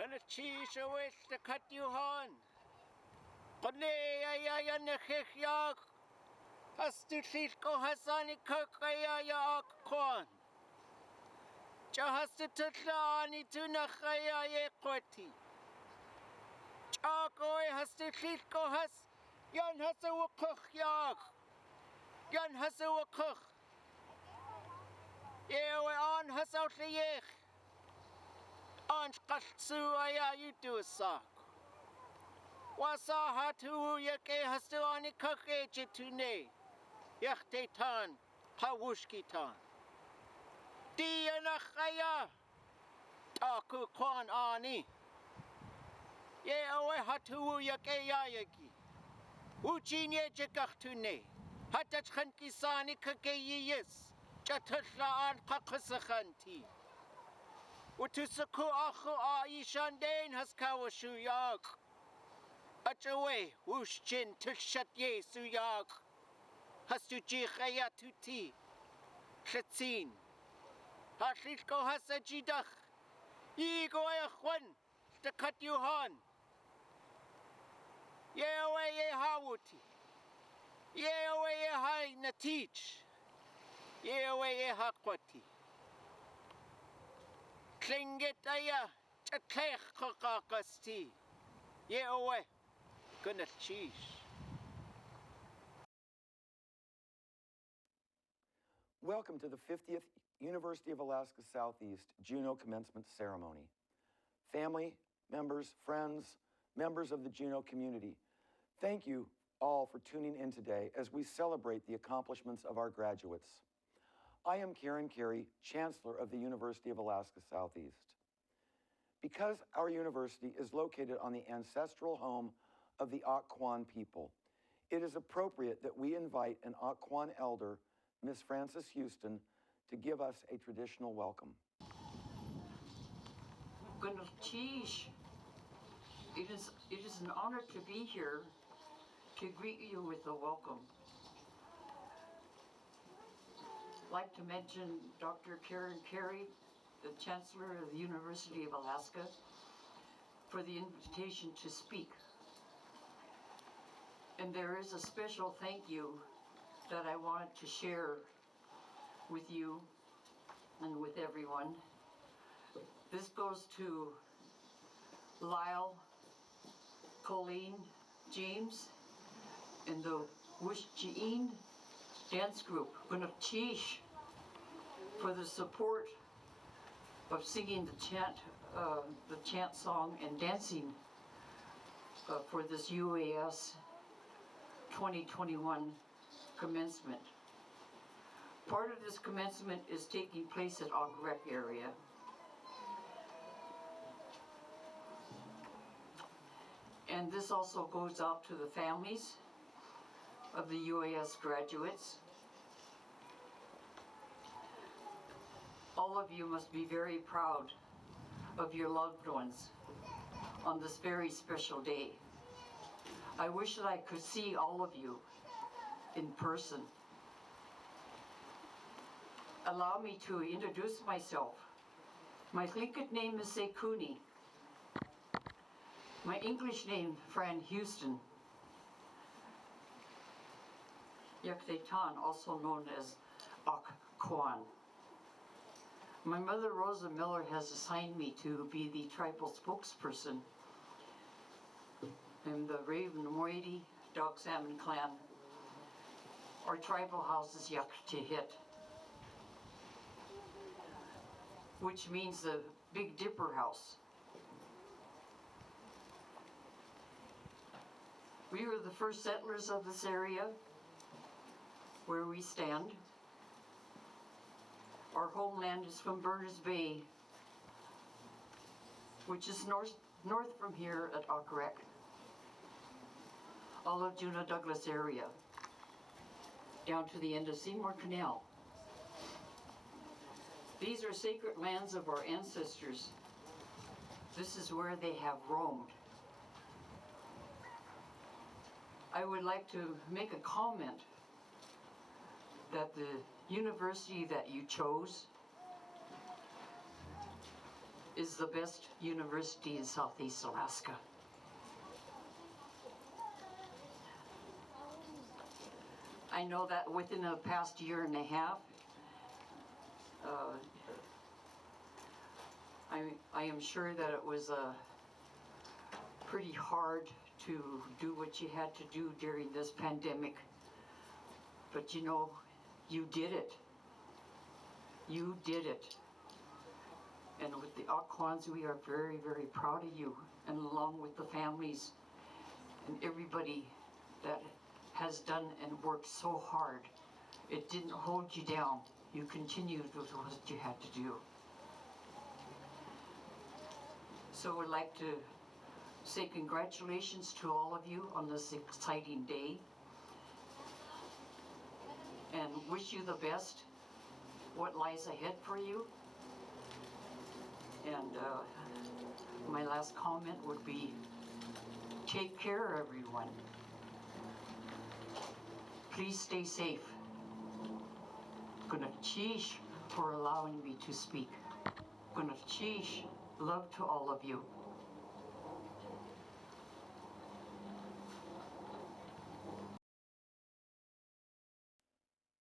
Gonna cheese away to cut you on. Qonea nekhiyak. Hastutlitko hasani kakaya ya akwan. Chahastutlani tunakaya yekwati. Chakoy hastutlitko has yan hasawakuk yak. Yan hasawakuk. Yewe on hasautliek. On katsu aya you do sak. Wasa hatu yake hastuani kake jitune. Yachtetan, Hawushkitan. Dianachaya, Taku Kwan Ani. Ye awe hatu yakeyayaki. Uchinye jakachtune. Hatachkankisani kakeyis. Chatatla an kakasakhanti. Utusaku achu aishandain haskawashuyak. Achawe, Wushchin Tukshatye suyak. Hastuji Khayatuti, Khatzin, Hatlitko Hasajidach, Ego Ekhwan, the Katyuhan, Yewe Hawuti, Yewe Hai Natich, Yewe Hakwati, Klingetaya, Chatlech Kokakasti, Yewe, gonna cheese. Welcome to the 50th University of Alaska Southeast Juno Commencement Ceremony. Family, members, friends, members of the Juno community, thank you all for tuning in today as we celebrate the accomplishments of our graduates. I am Karen Carey, Chancellor of the University of Alaska Southeast. Because our university is located on the ancestral home of the Akwan people, it is appropriate that we invite an Akwan elder, Miss Frances Houston, to give us a traditional welcome. It is an honor to be here to greet you with a welcome. I'd like to mention Dr. Karen Carey, the Chancellor of the University of Alaska, for the invitation to speak. And there is a special thank you that I wanted to share with you and with everyone. This goes to Lyle, Pauline, James, and the Wishjiin dance group, Gunachish, for the support of singing the chant song and dancing for this UAS 2021 commencement. Part of this commencement is taking place at Agrek area. And this also goes out to the families of the UAS graduates. All of you must be very proud of your loved ones on this very special day. I wish that I could see all of you in person. Allow me to introduce myself. My Thlinkit name is Sekuni. My English name, Fran Houston. Yaktetan, also known as Ak Kwan. My mother, Rosa Miller, has assigned me to be the tribal spokesperson in the Raven Moiety Dog Salmon Clan. Our tribal house is Yaktihit, which means the Big Dipper house. We were the first settlers of this area where we stand. Our homeland is from Berners Bay, which is north from here at Agrek, all of Juneau Douglas area, down to the end of Seymour Canal. These are sacred lands of our ancestors. This is where they have roamed. I would like to make a comment that the university that you chose is the best university in Southeast Alaska. I know that within the past year and a half, I am sure that it was pretty hard to do what you had to do during this pandemic. But you know, you did it. You did it. And with the Aquans, we are very, very proud of you, and along with the families and everybody that has done and worked so hard. It didn't hold you down. You continued with what you had to do. So I'd like to say congratulations to all of you on this exciting day, and wish you the best, what lies ahead for you. And my last comment would be, take care, everyone. Please stay safe. Kookesh for allowing me to speak. Kookesh, love to all of you.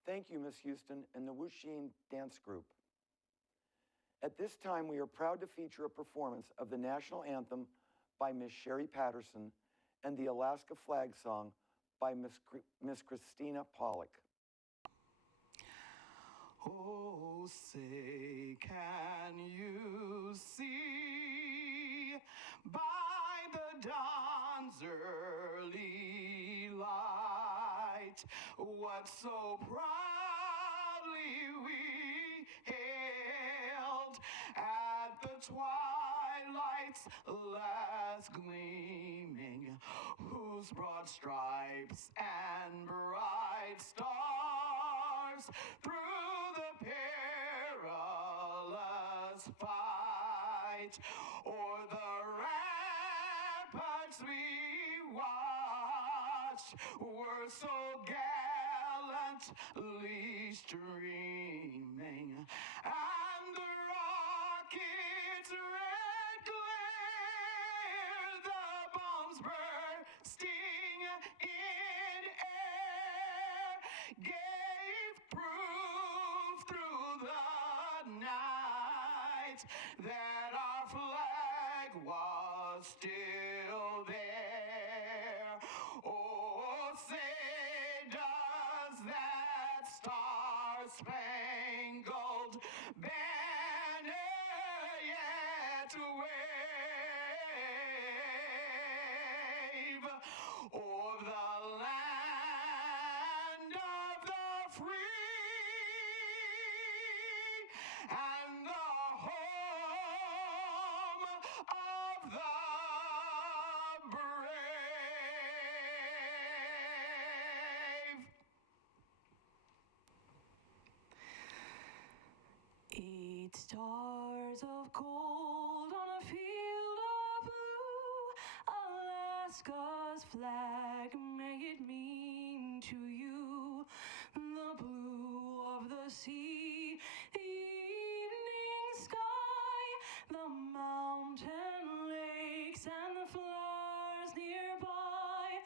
Thank you, Ms. Houston and the Wuxing Dance Group. At this time, we are proud to feature a performance of the national anthem by Ms. Sherry Patterson and the Alaska Flag Song by Ms. Christina Pollock. Oh, say, can you see by the dawn's early light what so proudly we hailed at the twilight's last gleaming, whose broad stripes and bright stars through the perilous fight o'er the ramparts we watched were so gallantly streaming, and the rocket's red glare, the bombs bursting in air, gave proof through the night that our flag was still there. Oh, say, does that star-spangled banner yet wave o'er the land of the free and the home of the brave? 8 stars of gold on a field of blue, Alaska's flag, may it mean to you the blue of the sea, the evening sky, the mountain lakes and the flowers nearby,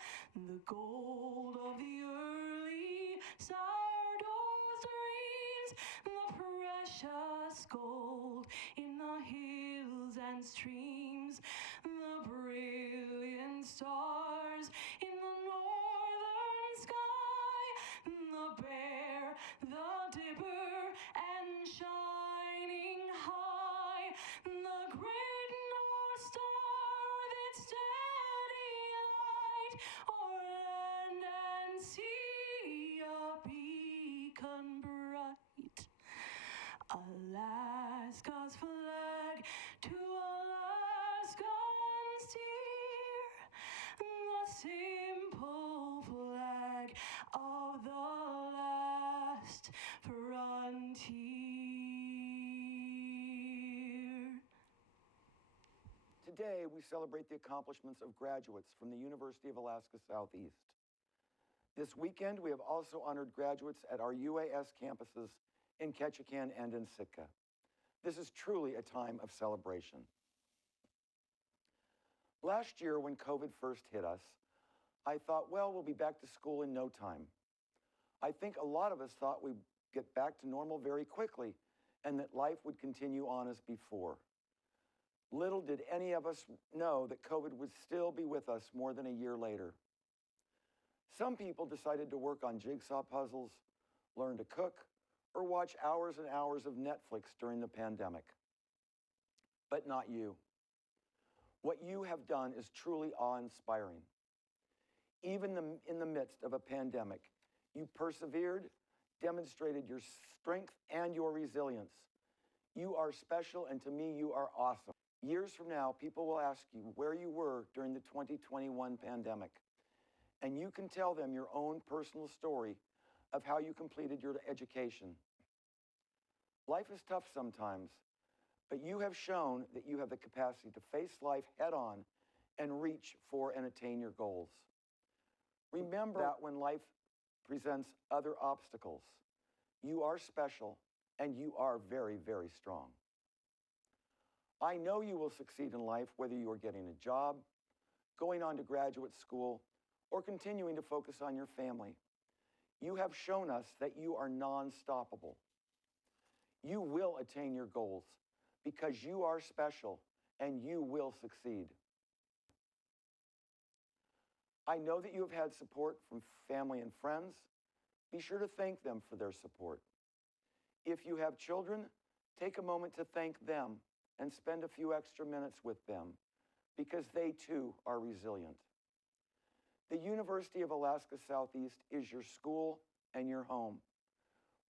the gold of the early sourdough dreams, the precious gold in the hills and streams, the brilliant stars in the northern sky, the bear, the dipper, and shining high, the great North Star with its steady light, o'er land and sea a beacon bright. Alaska's flag to Alaskans dear, the simple flag of the last frontier. Today, we celebrate the accomplishments of graduates from the University of Alaska Southeast. This weekend, we have also honored graduates at our UAS campuses in Ketchikan and in Sitka. This is truly a time of celebration. Last year, when COVID first hit us, I thought, well, we'll be back to school in no time. I think a lot of us thought we'd get back to normal very quickly and that life would continue on as before. Little did any of us know that COVID would still be with us more than a year later. Some people decided to work on jigsaw puzzles, learn to cook, or watch hours and hours of Netflix during the pandemic. But not you. What you have done is truly awe-inspiring. Even in the midst of a pandemic, you persevered, demonstrated your strength and your resilience. You are special, and to me, you are awesome. Years from now, people will ask you where you were during the 2021 pandemic, and you can tell them your own personal story of how you completed your education. Life is tough sometimes, but you have shown that you have the capacity to face life head-on and reach for and attain your goals. Remember that when life presents other obstacles, you are special and you are very, very strong. I know you will succeed in life whether you are getting a job, going on to graduate school, or continuing to focus on your family. You have shown us that you are non-stoppable. You will attain your goals because you are special and you will succeed. I know that you have had support from family and friends. Be sure to thank them for their support. If you have children, take a moment to thank them and spend a few extra minutes with them because they too are resilient. The University of Alaska Southeast is your school and your home.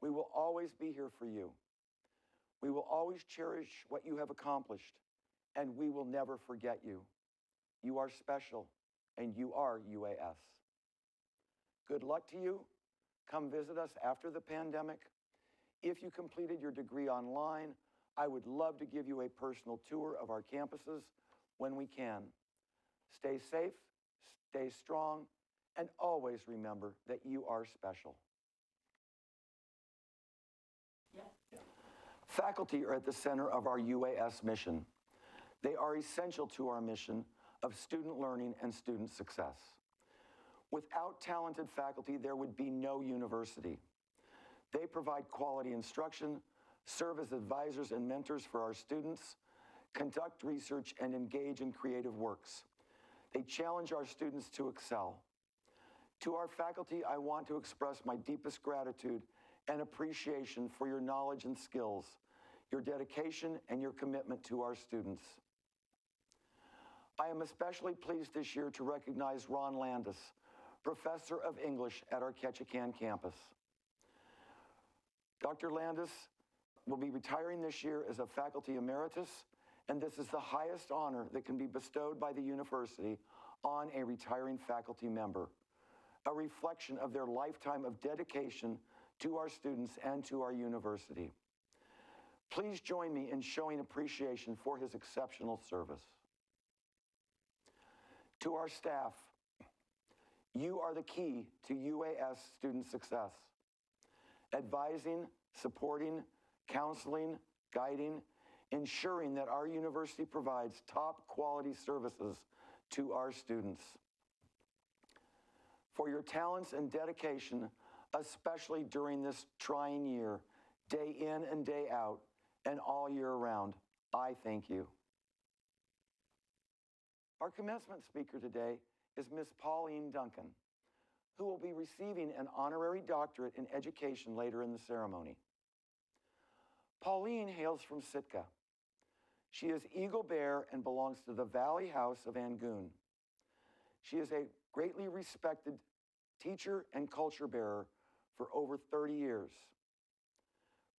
We will always be here for you. We will always cherish what you have accomplished, and we will never forget you. You are special, and you are UAS. Good luck to you. Come visit us after the pandemic. If you completed your degree online, I would love to give you a personal tour of our campuses when we can. Stay safe, stay strong, and always remember that you are special. Faculty are at the center of our UAS mission. They are essential to our mission of student learning and student success. Without talented faculty, there would be no university. They provide quality instruction, serve as advisors and mentors for our students, conduct research, and engage in creative works. They challenge our students to excel. To our faculty, I want to express my deepest gratitude and appreciation for your knowledge and skills, your dedication, and your commitment to our students. I am especially pleased this year to recognize Ron Landis, Professor of English at our Ketchikan campus. Dr. Landis will be retiring this year as a faculty emeritus, and this is the highest honor that can be bestowed by the university on a retiring faculty member, a reflection of their lifetime of dedication to our students and to our university. Please join me in showing appreciation for his exceptional service. To our staff, you are the key to UAS student success. Advising, supporting, counseling, guiding, ensuring that our university provides top quality services to our students. For your talents and dedication, especially during this trying year, day in and day out, and all year round, I thank you. Our commencement speaker today is Miss Pauline Duncan, who will be receiving an honorary doctorate in education later in the ceremony. Pauline hails from Sitka. She is Eagle Bear and belongs to the Valley House of Angoon. She is a greatly respected teacher and culture bearer for over 30 years.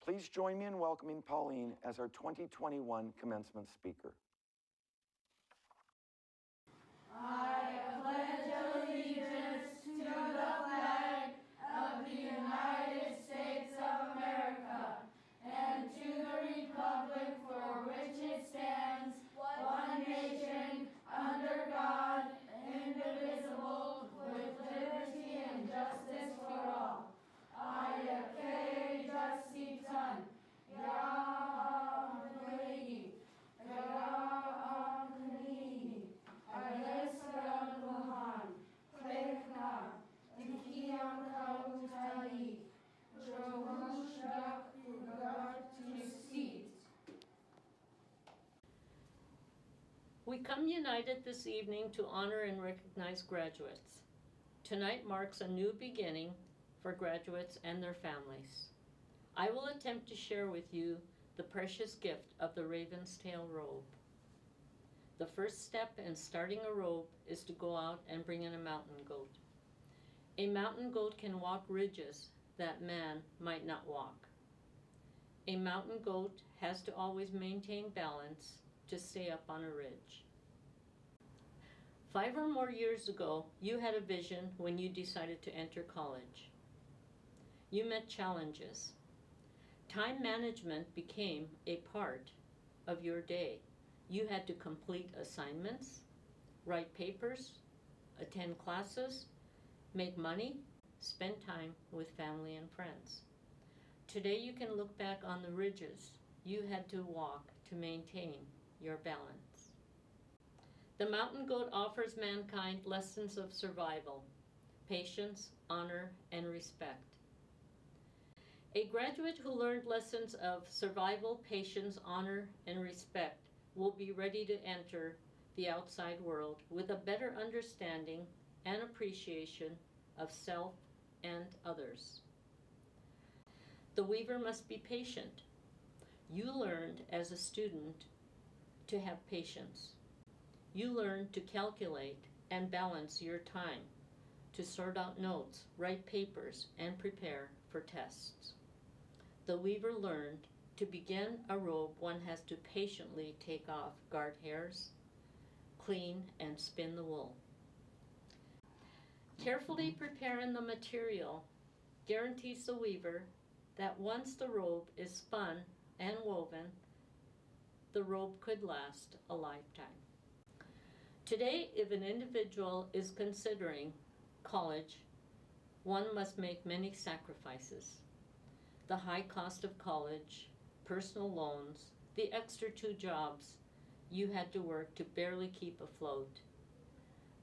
Please join me in welcoming Pauline as our 2021 commencement speaker. I pledge allegiance to the flag of the United States of America and to the republic for which it stands, one nation, under God, indivisible, with liberty and justice for all. I Justin, We come united this evening to honor and recognize graduates. Tonight marks a new beginning for graduates and their families. I will attempt to share with you the precious gift of the raven's tail robe. The first step in starting a robe is to go out and bring in a mountain goat. A mountain goat can walk ridges that man might not walk. A mountain goat has to always maintain balance to stay up on a ridge. 5 or more years ago, you had a vision when you decided to enter college. You met challenges. Time management became a part of your day. You had to complete assignments, write papers, attend classes, make money, spend time with family and friends. Today you can look back on the ridges you had to walk to maintain your balance. The mountain goat offers mankind lessons of survival, patience, honor, and respect. A graduate who learned lessons of survival, patience, honor, and respect will be ready to enter the outside world with a better understanding and appreciation of self and others. The weaver must be patient. You learned as a student to have patience. You learned to calculate and balance your time, to sort out notes, write papers, and prepare for tests. The weaver learned to begin a robe one has to patiently take off guard hairs, clean, and spin the wool. Carefully preparing the material guarantees the weaver that once the robe is spun and woven, the robe could last a lifetime. Today, if an individual is considering college, one must make many sacrifices. The high cost of college, personal loans, the extra 2 jobs you had to work to barely keep afloat.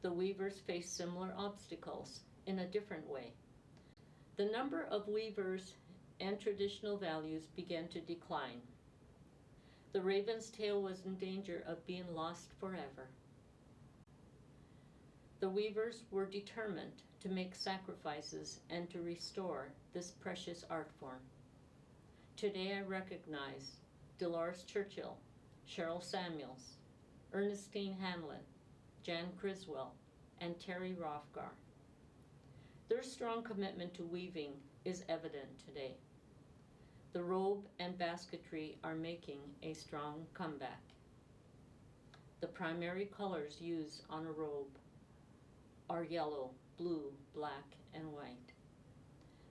The weavers face similar obstacles in a different way. The number of weavers and traditional values began to decline. The raven's tail was in danger of being lost forever. The weavers were determined to make sacrifices and to restore this precious art form. Today I recognize Dolores Churchill, Cheryl Samuels, Ernestine Hanlon, Jan Criswell, and Terry Rothgar. Their strong commitment to weaving is evident today. The robe and basketry are making a strong comeback. The primary colors used on a robe are yellow, blue, black, and white.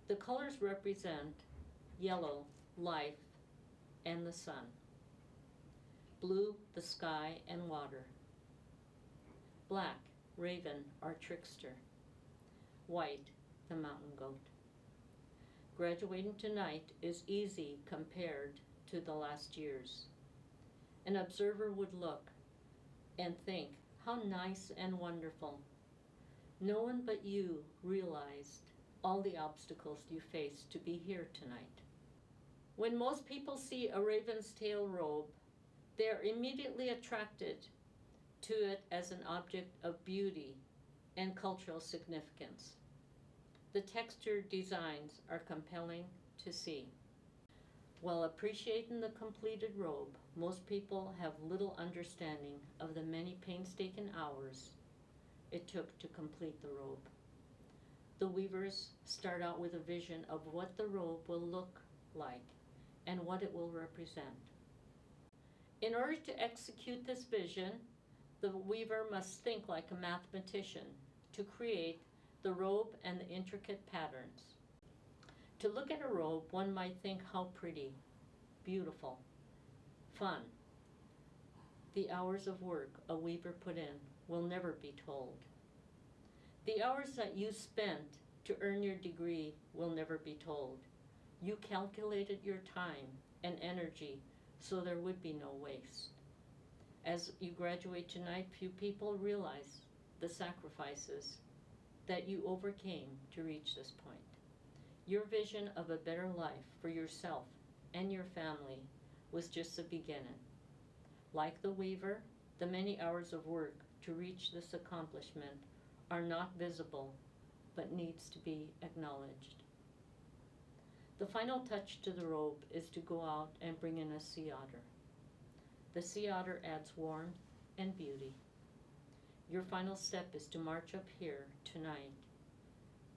The colors represent yellow, life, and the sun. Blue, the sky and water. Black, raven or trickster. White, the mountain goat. Graduating tonight is easy compared to the last years. An observer would look and think, how nice and wonderful. No one but you realized all the obstacles you faced to be here tonight. When most people see a raven's tail robe, they are immediately attracted to it as an object of beauty and cultural significance. The textured designs are compelling to see. While appreciating the completed robe, most people have little understanding of the many painstaking hours it took to complete the robe. The weavers start out with a vision of what the robe will look like and what it will represent. In order to execute this vision, the weaver must think like a mathematician to create the robe and the intricate patterns. To look at a robe, one might think how pretty, beautiful, fun. The hours of work a weaver put in will never be told. The hours that you spent to earn your degree will never be told. You calculated your time and energy so there would be no waste. As you graduate tonight, few people realize the sacrifices that you overcame to reach this point. Your vision of a better life for yourself and your family was just the beginning. Like the weaver, the many hours of work to reach this accomplishment are not visible, but needs to be acknowledged. The final touch to the robe is to go out and bring in a sea otter. The sea otter adds warmth and beauty. Your final step is to march up here tonight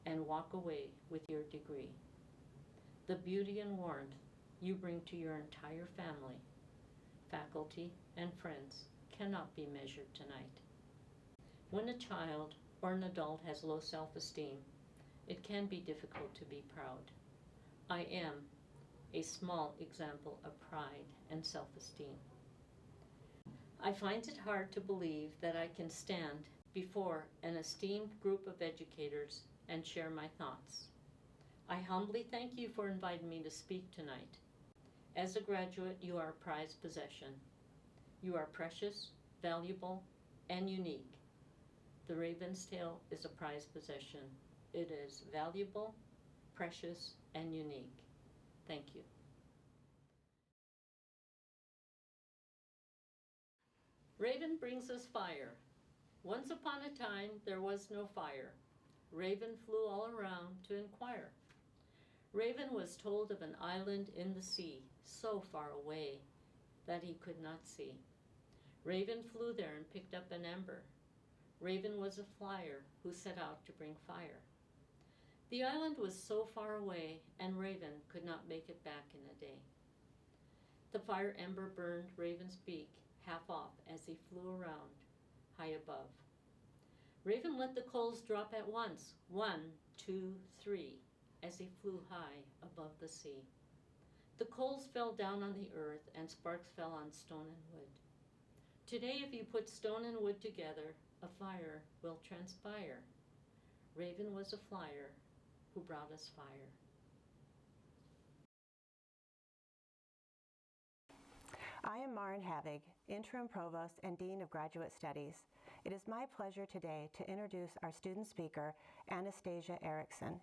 and walk away with your degree. The beauty and warmth you bring to your entire family, faculty, and friends cannot be measured tonight. When a child or an adult has low self-esteem, it can be difficult to be proud. I am a small example of pride and self-esteem. I find it hard to believe that I can stand before an esteemed group of educators and share my thoughts. I humbly thank you for inviting me to speak tonight. As a graduate, you are a prized possession. You are precious, valuable, and unique. The Raven's Tail is a prized possession. It is valuable, precious, and unique. Thank you. Raven brings us fire. Once upon a time, there was no fire. Raven flew all around to inquire. Raven was told of an island in the sea, so far away that he could not see. Raven flew there and picked up an ember. Raven was a flyer who set out to bring fire. The island was so far away, and Raven could not make it back in a day. The fire ember burned Raven's beak half off as he flew around, high above. Raven let the coals drop at once, 1, 2, 3, as he flew high above the sea. The coals fell down on the earth, and sparks fell on stone and wood. Today, if you put stone and wood together, a fire will transpire. Raven was a flyer who brought us fire. I am Maren Havig, Interim Provost and Dean of Graduate Studies. It is my pleasure today to introduce our student speaker, Anastasia Erickson.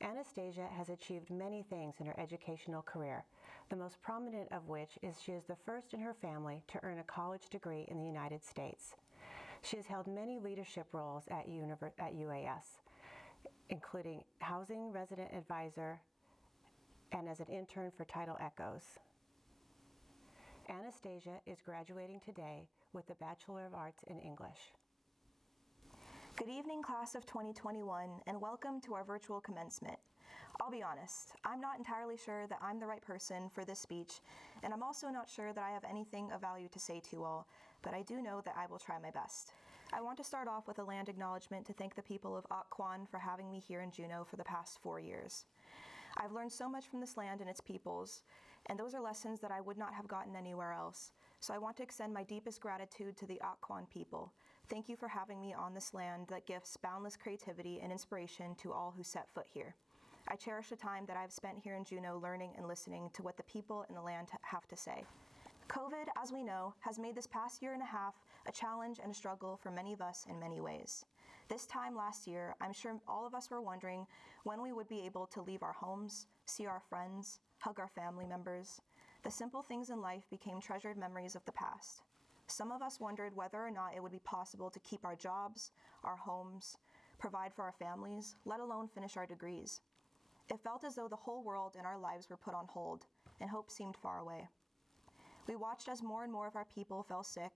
Anastasia has achieved many things in her educational career, the most prominent of which is she is the first in her family to earn a college degree in the United States. She has held many leadership roles at UAS, including Housing Resident Advisor and as an intern for Tidal Echoes. Anastasia is graduating today with the Bachelor of Arts in English. Good evening, class of 2021, and welcome to our virtual commencement. I'll be honest, I'm not entirely sure that I'm the right person for this speech, and I'm also not sure that I have anything of value to say to you all, but I do know that I will try my best. I want to start off with a land acknowledgement to thank the people of Occoquan for having me here in Juneau for the past 4 years. I've learned so much from this land and its peoples, and those are lessons that I would not have gotten anywhere else. So I want to extend my deepest gratitude to the Occoquan people. Thank you for having me on this land that gives boundless creativity and inspiration to all who set foot here. I cherish the time that I've spent here in Juneau learning and listening to what the people and the land have to say. COVID, as we know, has made this past year and a half a challenge and a struggle for many of us in many ways. This time last year, I'm sure all of us were wondering when we would be able to leave our homes, see our friends, hug our family members. The simple things in life became treasured memories of the past. Some of us wondered whether or not it would be possible to keep our jobs, our homes, provide for our families, let alone finish our degrees. It felt as though the whole world and our lives were put on hold, and hope seemed far away. We watched as more and more of our people fell sick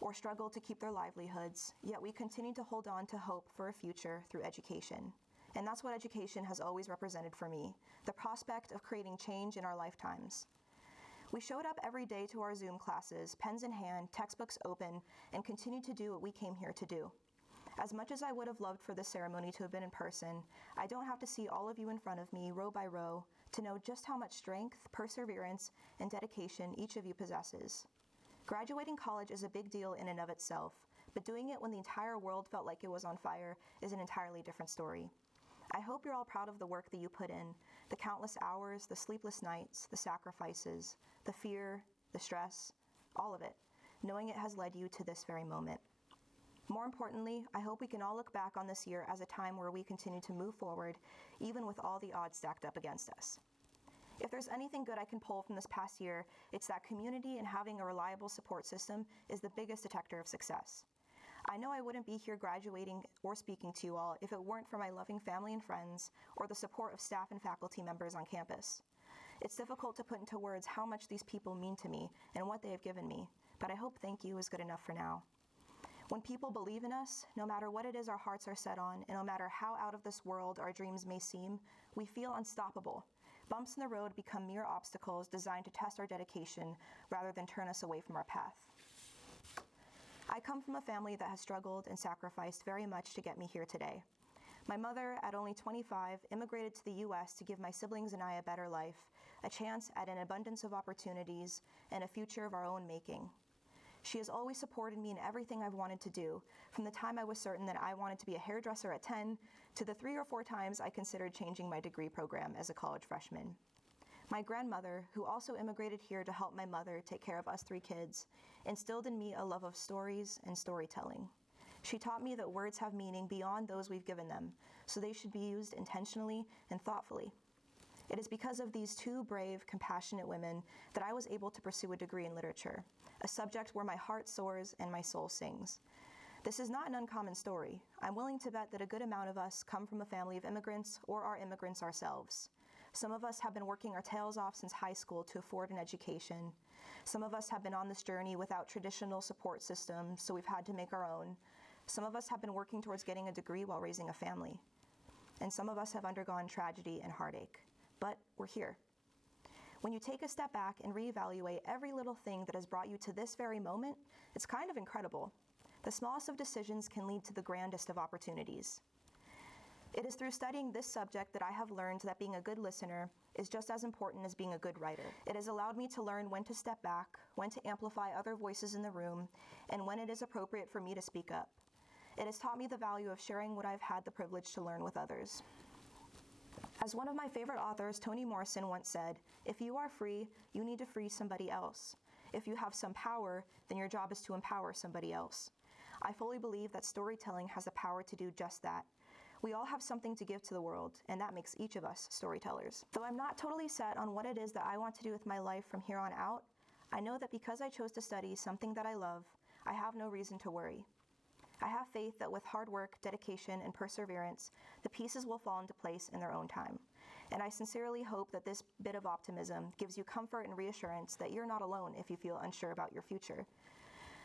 or struggled to keep their livelihoods, yet we continued to hold on to hope for a future through education. And that's what education has always represented for me, the prospect of creating change in our lifetimes. We showed up every day to our Zoom classes, pens in hand, textbooks open, and continued to do what we came here to do. As much as I would have loved for this ceremony to have been in person, I don't have to see all of you in front of me, row by row, to know just how much strength, perseverance, and dedication each of you possesses. Graduating college is a big deal in and of itself, but doing it when the entire world felt like it was on fire is an entirely different story. I hope you're all proud of the work that you put in, the countless hours, the sleepless nights, the sacrifices, the fear, the stress, all of it, knowing it has led you to this very moment. More importantly, I hope we can all look back on this year as a time where we continue to move forward, even with all the odds stacked up against us. If there's anything good I can pull from this past year, it's that community and having a reliable support system is the biggest detector of success. I know I wouldn't be here graduating or speaking to you all if it weren't for my loving family and friends or the support of staff and faculty members on campus. It's difficult to put into words how much these people mean to me and what they have given me, but I hope thank you is good enough for now. When people believe in us, no matter what it is our hearts are set on, and no matter how out of this world our dreams may seem, we feel unstoppable. Bumps in the road become mere obstacles designed to test our dedication rather than turn us away from our path. I come from a family that has struggled and sacrificed very much to get me here today. My mother, at only 25, immigrated to the U.S. to give my siblings and I a better life, a chance at an abundance of opportunities, and a future of our own making. She has always supported me in everything I've wanted to do, from the time I was certain that I wanted to be a hairdresser at 10, to the 3 or 4 times I considered changing my degree program as a college freshman. My grandmother, who also immigrated here to help my mother take care of us 3 kids, instilled in me a love of stories and storytelling. She taught me that words have meaning beyond those we've given them, so they should be used intentionally and thoughtfully. It is because of these 2 brave, compassionate women that I was able to pursue a degree in literature, a subject where my heart soars and my soul sings. This is not an uncommon story. I'm willing to bet that a good amount of us come from a family of immigrants or are immigrants ourselves. Some of us have been working our tails off since high school to afford an education. Some of us have been on this journey without traditional support systems, so we've had to make our own. Some of us have been working towards getting a degree while raising a family. And some of us have undergone tragedy and heartache. But we're here. When you take a step back and reevaluate every little thing that has brought you to this very moment, it's kind of incredible. The smallest of decisions can lead to the grandest of opportunities. It is through studying this subject that I have learned that being a good listener is just as important as being a good writer. It has allowed me to learn when to step back, when to amplify other voices in the room, and when it is appropriate for me to speak up. It has taught me the value of sharing what I've had the privilege to learn with others. As one of my favorite authors, Toni Morrison, once said, "If you are free, you need to free somebody else. If you have some power, then your job is to empower somebody else." I fully believe that storytelling has the power to do just that. We all have something to give to the world, and that makes each of us storytellers. Though I'm not totally set on what it is that I want to do with my life from here on out, I know that because I chose to study something that I love, I have no reason to worry. I have faith that with hard work, dedication, and perseverance, the pieces will fall into place in their own time. And I sincerely hope that this bit of optimism gives you comfort and reassurance that you're not alone if you feel unsure about your future.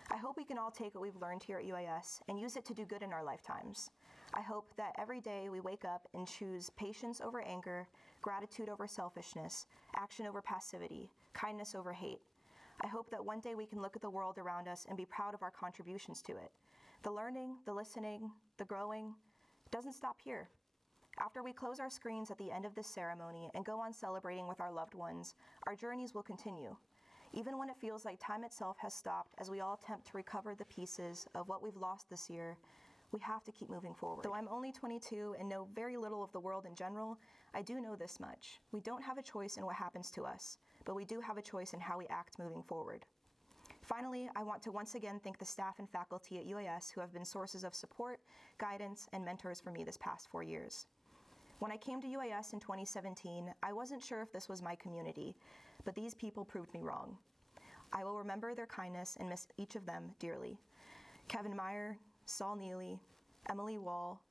I hope we can all take what we've learned here at UAS and use it to do good in our lifetimes. I hope that every day we wake up and choose patience over anger, gratitude over selfishness, action over passivity, kindness over hate. I hope that one day we can look at the world around us and be proud of our contributions to it. The learning, the listening, the growing doesn't stop here. After we close our screens at the end of this ceremony and go on celebrating with our loved ones, our journeys will continue. Even when it feels like time itself has stopped as we all attempt to recover the pieces of what we've lost this year, we have to keep moving forward. Though I'm only 22 and know very little of the world in general, I do know this much. We don't have a choice in what happens to us, but we do have a choice in how we act moving forward. Finally, I want to once again thank the staff and faculty at UAS who have been sources of support, guidance, and mentors for me this past 4 years. When I came to UAS in 2017, I wasn't sure if this was my community, but these people proved me wrong. I will remember their kindness and miss each of them dearly. Kevin Meyer, Saul Neely, Emily Wall,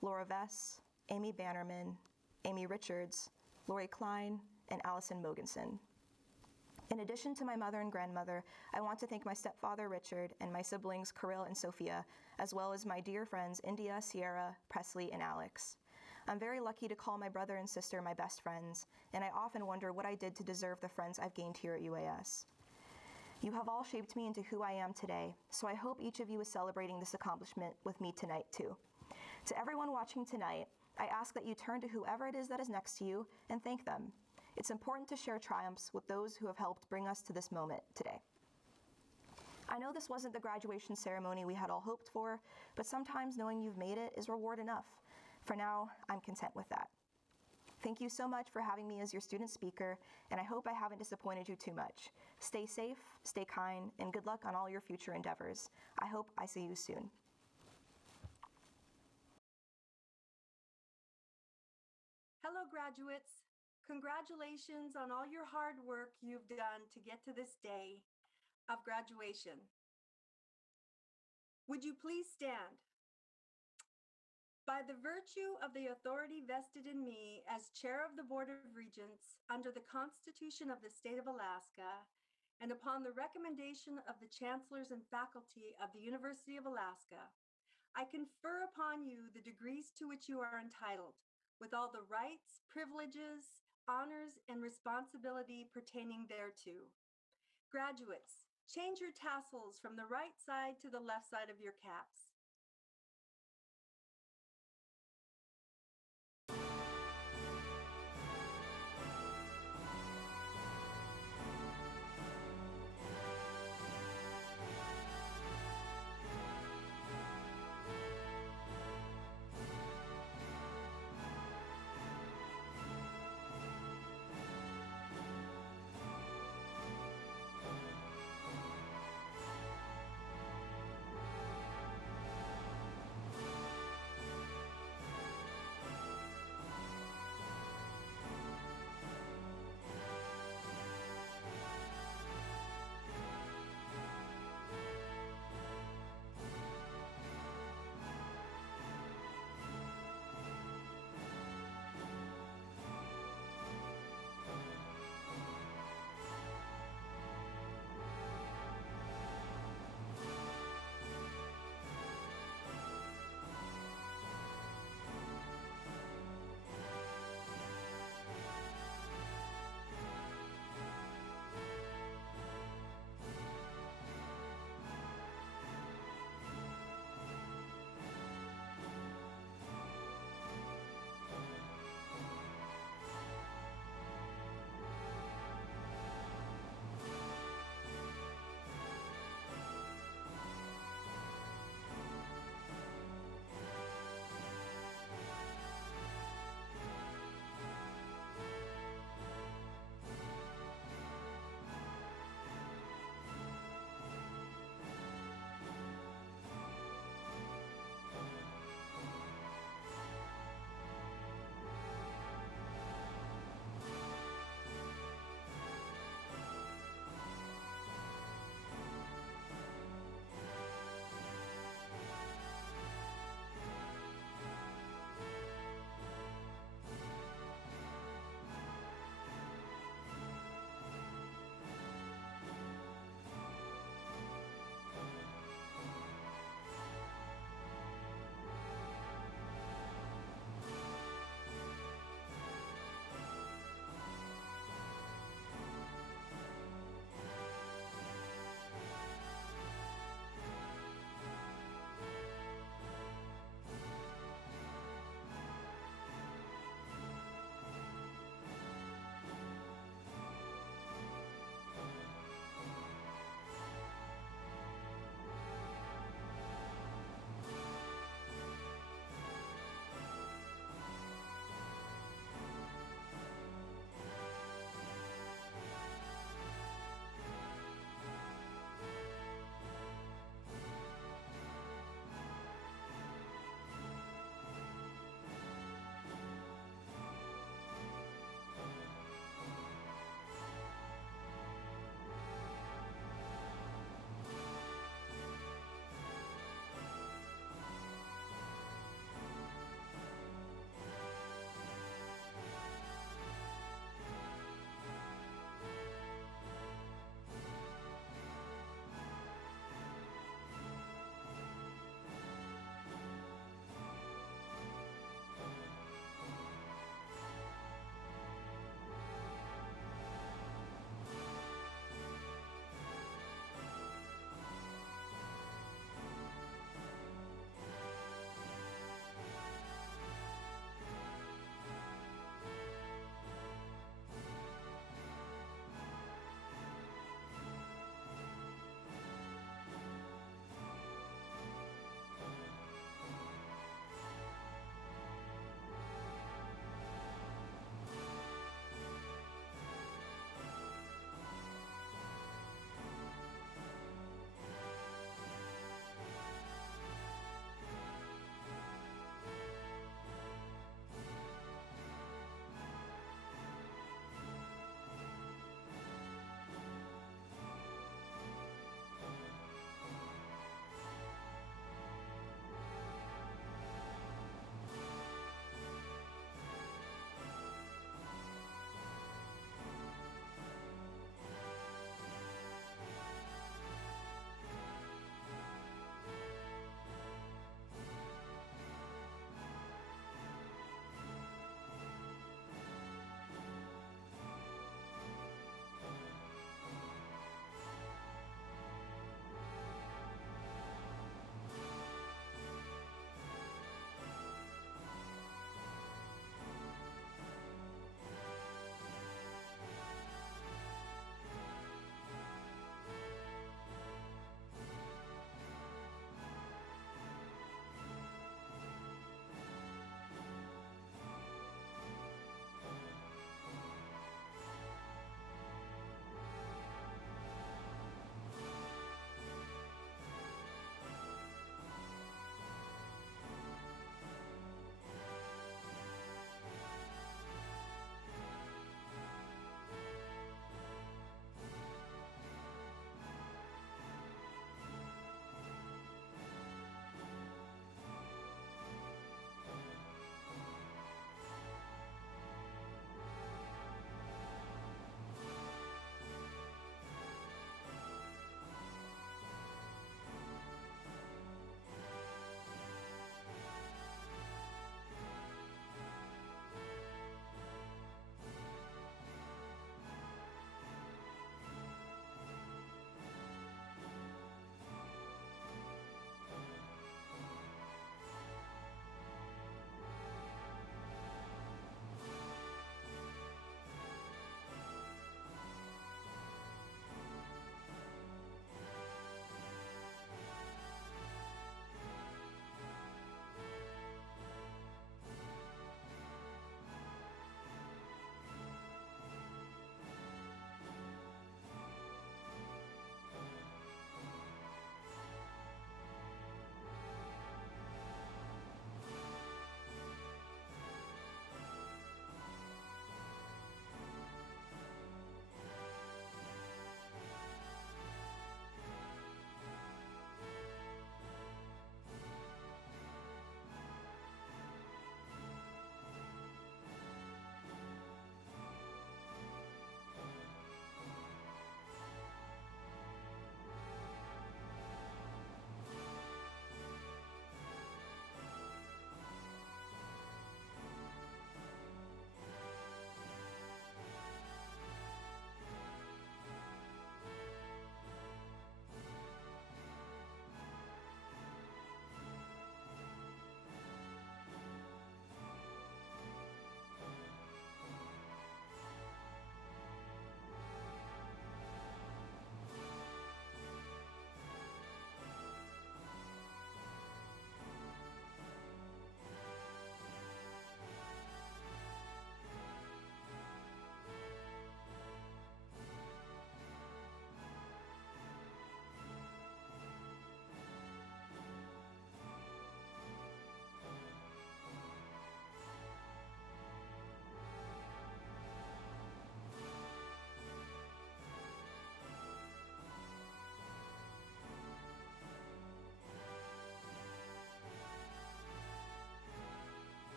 Laura Vess, Amy Bannerman, Amy Richards, Lori Klein, and Allison Mogensen. In addition to my mother and grandmother, I want to thank my stepfather, Richard, and my siblings, Kirill and Sophia, as well as my dear friends, India, Sierra, Presley, and Alex. I'm very lucky to call my brother and sister my best friends, and I often wonder what I did to deserve the friends I've gained here at UAS. You have all shaped me into who I am today, so I hope each of you is celebrating this accomplishment with me tonight, too. To everyone watching tonight, I ask that you turn to whoever it is that is next to you and thank them. It's important to share triumphs with those who have helped bring us to this moment today. I know this wasn't the graduation ceremony we had all hoped for, but sometimes knowing you've made it is reward enough. For now, I'm content with that. Thank you so much for having me as your student speaker, and I hope I haven't disappointed you too much. Stay safe, stay kind, and good luck on all your future endeavors. I hope I see you soon. Hello, graduates. Congratulations on all your hard work you've done to get to this day of graduation. Would you please stand? By the virtue of the authority vested in me as Chair of the Board of Regents under the Constitution of the State of Alaska, and upon the recommendation of the chancellors and faculty of the University of Alaska, I confer upon you the degrees to which you are entitled, with all the rights, privileges, honors, and responsibility pertaining thereto. Graduates, change your tassels from the right side to the left side of your caps.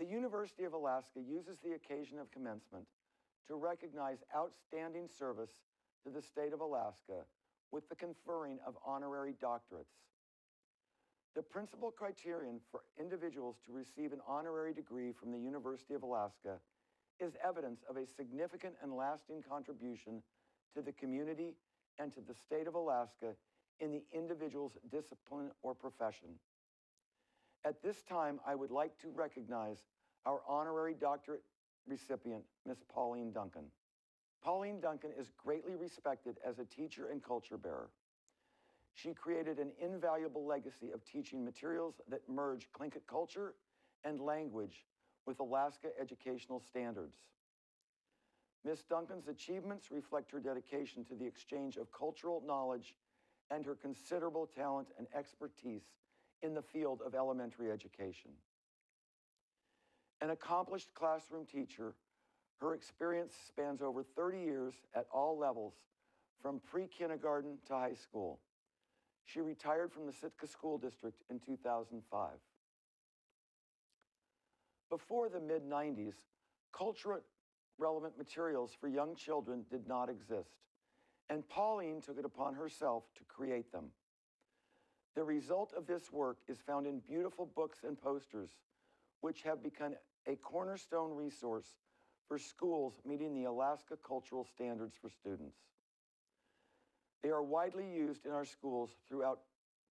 The University of Alaska uses the occasion of commencement to recognize outstanding service to the state of Alaska with the conferring of honorary doctorates. The principal criterion for individuals to receive an honorary degree from the University of Alaska is evidence of a significant and lasting contribution to the community and to the state of Alaska in the individual's discipline or profession. At this time, I would like to recognize our honorary doctorate recipient, Ms. Pauline Duncan. Pauline Duncan is greatly respected as a teacher and culture bearer. She created an invaluable legacy of teaching materials that merge Tlingit culture and language with Alaska educational standards. Ms. Duncan's achievements reflect her dedication to the exchange of cultural knowledge and her considerable talent and expertise in the field of elementary education. An accomplished classroom teacher, her experience spans over 30 years at all levels, from pre-kindergarten to high school. She retired from the Sitka School District in 2005. Before the mid-90s, cultural relevant materials for young children did not exist, and Pauline took it upon herself to create them. The result of this work is found in beautiful books and posters, which have become a cornerstone resource for schools meeting the Alaska cultural standards for students. They are widely used in our schools throughout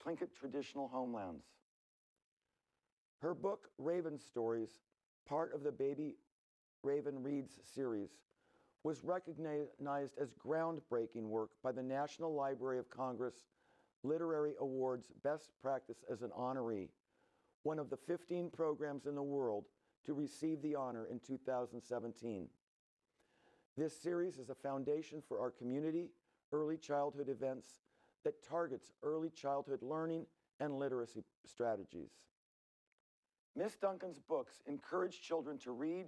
Tlingit traditional homelands. Her book, Raven Stories, part of the Baby Raven Reads series, was recognized as groundbreaking work by the National Library of Congress Literary Awards Best Practice as an honoree, one of the 15 programs in the world to receive the honor in 2017. This series is a foundation for our community early childhood events that targets early childhood learning and literacy strategies. Ms. Duncan's books encourage children to read,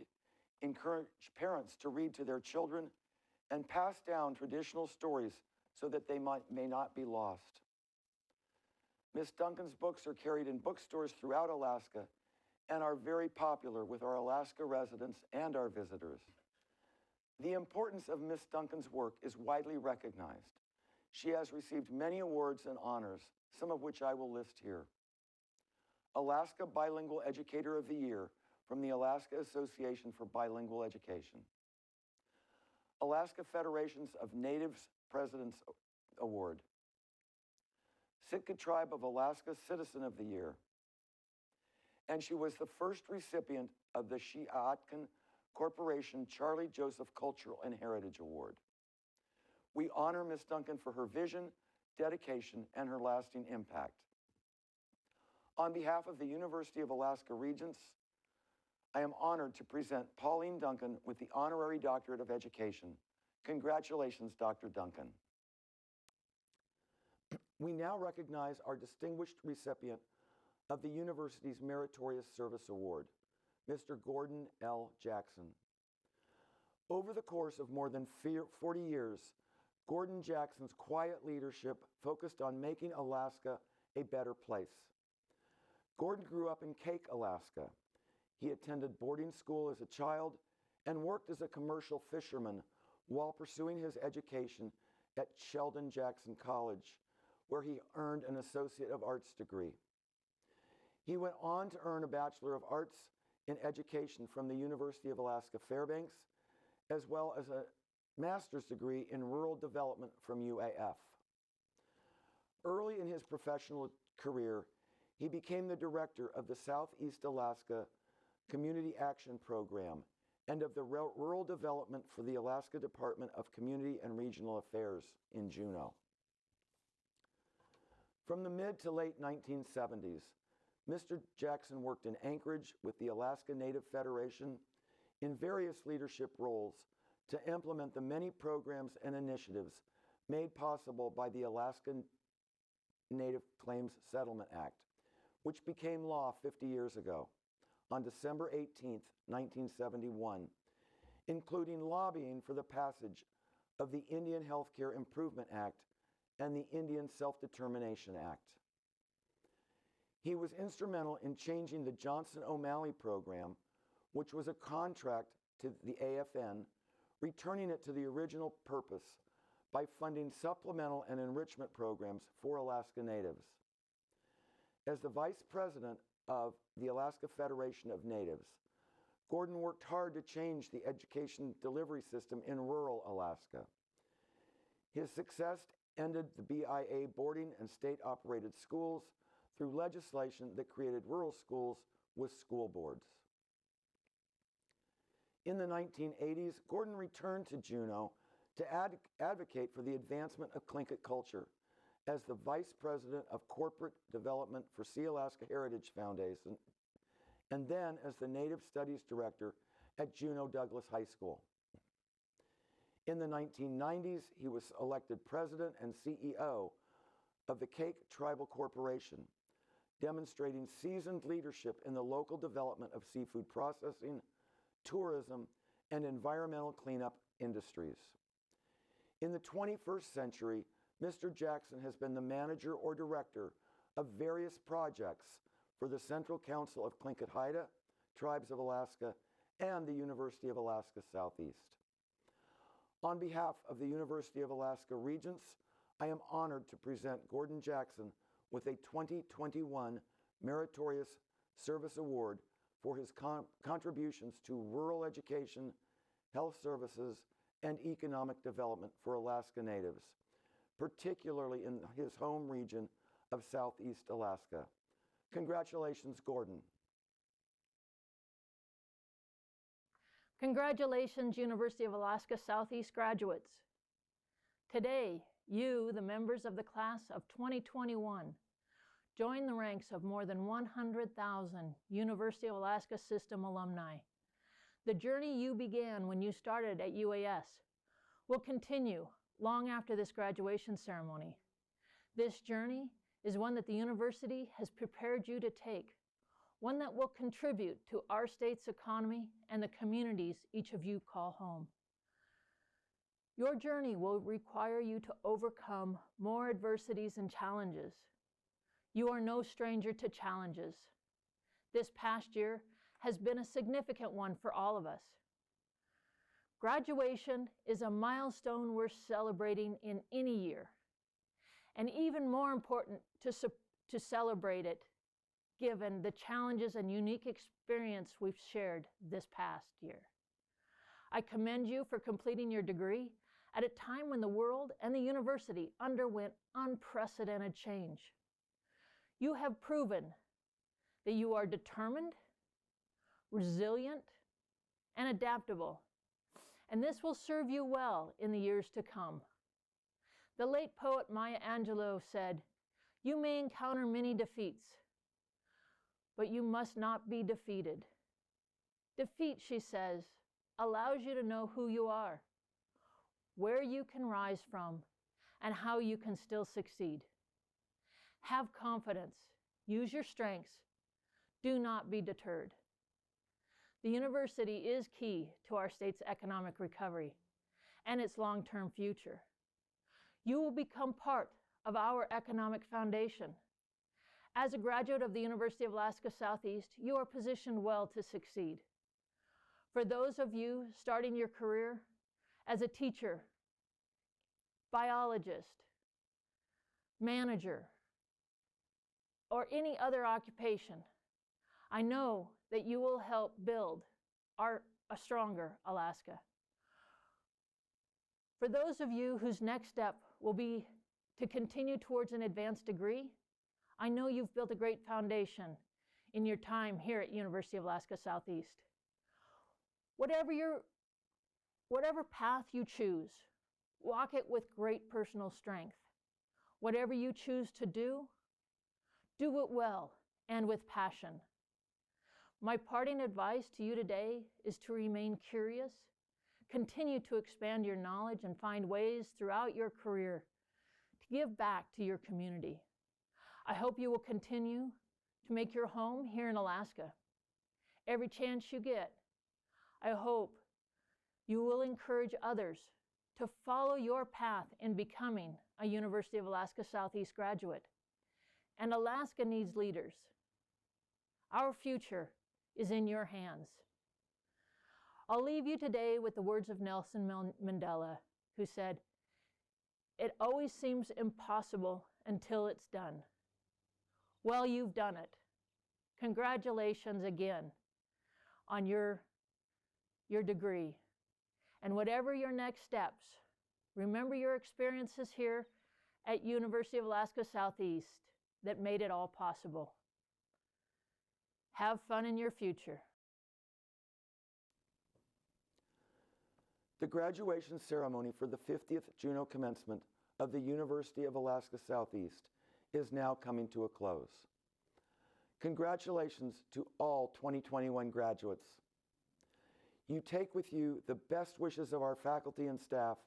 encourage parents to read to their children, and pass down traditional stories so that they may not be lost. Ms. Duncan's books are carried in bookstores throughout Alaska and are very popular with our Alaska residents and our visitors. The importance of Ms. Duncan's work is widely recognized. She has received many awards and honors, some of which I will list here. Alaska Bilingual Educator of the Year from the Alaska Association for Bilingual Education. Alaska Federations of Natives Presidents Award. Sitka Tribe of Alaska Citizen of the Year. And she was the first recipient of the Shi'atkan Corporation Charlie Joseph Cultural and Heritage Award. We honor Ms. Duncan for her vision, dedication, and her lasting impact. On behalf of the University of Alaska Regents, I am honored to present Pauline Duncan with the Honorary Doctorate of Education. Congratulations, Dr. Duncan. We now recognize our distinguished recipient of the university's Meritorious Service Award, Mr. Gordon L. Jackson. Over the course of more than 40 years, Gordon Jackson's quiet leadership focused on making Alaska a better place. Gordon grew up in Kake, Alaska. He attended boarding school as a child and worked as a commercial fisherman while pursuing his education at Sheldon Jackson College, where he earned an Associate of Arts degree. He went on to earn a Bachelor of Arts in Education from the University of Alaska Fairbanks, as well as a master's degree in Rural Development from UAF. Early in his professional career, he became the director of the Southeast Alaska Community Action Program and of the Rural Development for the Alaska Department of Community and Regional Affairs in Juneau. From the mid to late 1970s, Mr. Jackson worked in Anchorage with the Alaska Native Federation in various leadership roles to implement the many programs and initiatives made possible by the Alaska Native Claims Settlement Act, which became law 50 years ago on December 18, 1971, including lobbying for the passage of the Indian Healthcare Improvement Act and the Indian Self-Determination Act. He was instrumental in changing the Johnson O'Malley program, which was a contract to the AFN, returning it to the original purpose by funding supplemental and enrichment programs for Alaska Natives. As the vice president of the Alaska Federation of Natives, Gordon worked hard to change the education delivery system in rural Alaska. His success ended the BIA boarding and state-operated schools through legislation that created rural schools with school boards. In the 1980s, Gordon returned to Juneau to advocate for the advancement of Tlingit culture as the Vice President of Corporate Development for Sea Alaska Heritage Foundation, and then as the Native Studies Director at Juneau Douglas High School. In the 1990s, he was elected President and CEO of the Kookesh Tribal Corporation, demonstrating seasoned leadership in the local development of seafood processing, tourism, and environmental cleanup industries. In the 21st century, Mr. Jackson has been the manager or director of various projects for the Central Council of Tlingit Haida, Tribes of Alaska, and the University of Alaska Southeast. On behalf of the University of Alaska Regents, I am honored to present Gordon Jackson with a 2021 Meritorious Service Award for his contributions to rural education, health services, and economic development for Alaska Natives, particularly in his home region of Southeast Alaska. Congratulations, Gordon. Congratulations, University of Alaska Southeast graduates. Today, you, the members of the class of 2021, join the ranks of more than 100,000 University of Alaska System alumni. The journey you began when you started at UAS will continue long after this graduation ceremony. This journey is one that the university has prepared you to take, one that will contribute to our state's economy and the communities each of you call home. Your journey will require you to overcome more adversities and challenges. You are no stranger to challenges. This past year has been a significant one for all of us. Graduation is a milestone we're celebrating in any year, and even more important to celebrate it given the challenges and unique experience we've shared this past year. I commend you for completing your degree at a time when the world and the university underwent unprecedented change. You have proven that you are determined, resilient, and adaptable, and this will serve you well in the years to come. The late poet Maya Angelou said, "You may encounter many defeats, but you must not be defeated." Defeat, she says, allows you to know who you are, where you can rise from, and how you can still succeed. Have confidence, use your strengths, do not be deterred. The university is key to our state's economic recovery and its long-term future. You will become part of our economic foundation. As a graduate of the University of Alaska Southeast, you are positioned well to succeed. For those of you starting your career as a teacher, biologist, manager, or any other occupation, I know that you will help build a stronger Alaska. For those of you whose next step will be to continue towards an advanced degree, I know you've built a great foundation in your time here at University of Alaska Southeast. Whatever path you choose, walk it with great personal strength. Whatever you choose to do it well and with passion. My parting advice to you today is to remain curious, continue to expand your knowledge, and find ways throughout your career to give back to your community. I hope you will continue to make your home here in Alaska. Every chance you get, I hope you will encourage others to follow your path in becoming a University of Alaska Southeast graduate. And Alaska needs leaders. Our future is in your hands. I'll leave you today with the words of Nelson Mandela, who said, "It always seems impossible until it's done." Well, you've done it. Congratulations again on your degree. And whatever your next steps, remember your experiences here at University of Alaska Southeast that made it all possible. Have fun in your future. The graduation ceremony for the 50th Juneau Commencement of the University of Alaska Southeast is now coming to a close. Congratulations to all 2021 graduates. You take with you the best wishes of our faculty and staff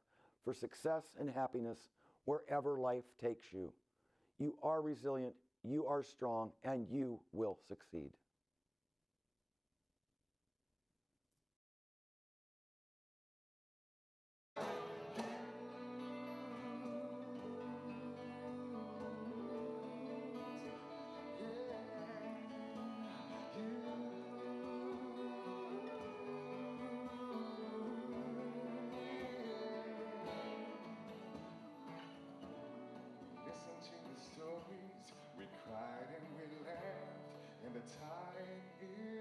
for success and happiness wherever life takes you. You are resilient, you are strong, and you will succeed. Listen to the stories, we cried and we laughed, and the tide is